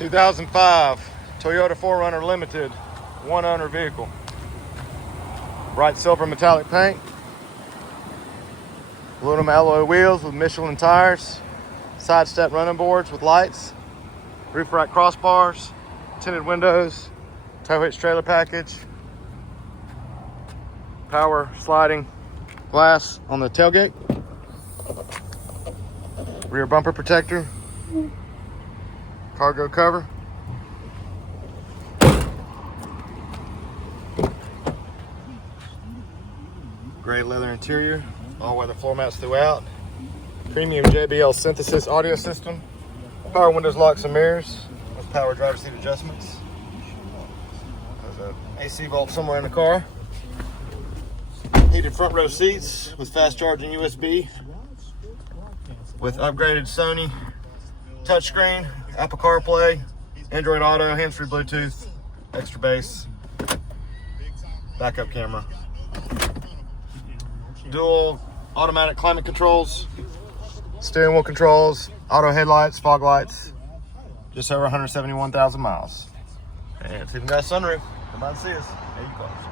2005 Toyota 4Runner Limited, one owner vehicle. Bright silver metallic paint, aluminum alloy wheels with Michelin tires, side step running boards with lights, roof rack crossbars, tinted windows, tow hitch trailer package, power sliding glass on the tailgate, rear bumper protector, cargo cover, gray leather interior, all weather floor mats throughout, premium JBL synthesis audio system, power windows, locks and mirrors with power driver's seat adjustments. There's an AC bolt somewhere in the car. Heated front row seats with fast charging USB, with upgraded Sony touchscreen, Apple CarPlay, Android Auto, hands-free Bluetooth, extra bass, backup camera, dual automatic climate controls, steering wheel controls, auto headlights, fog lights, just over 171,000 miles. And it's even got a sunroof. Come by and see us. 80 cars.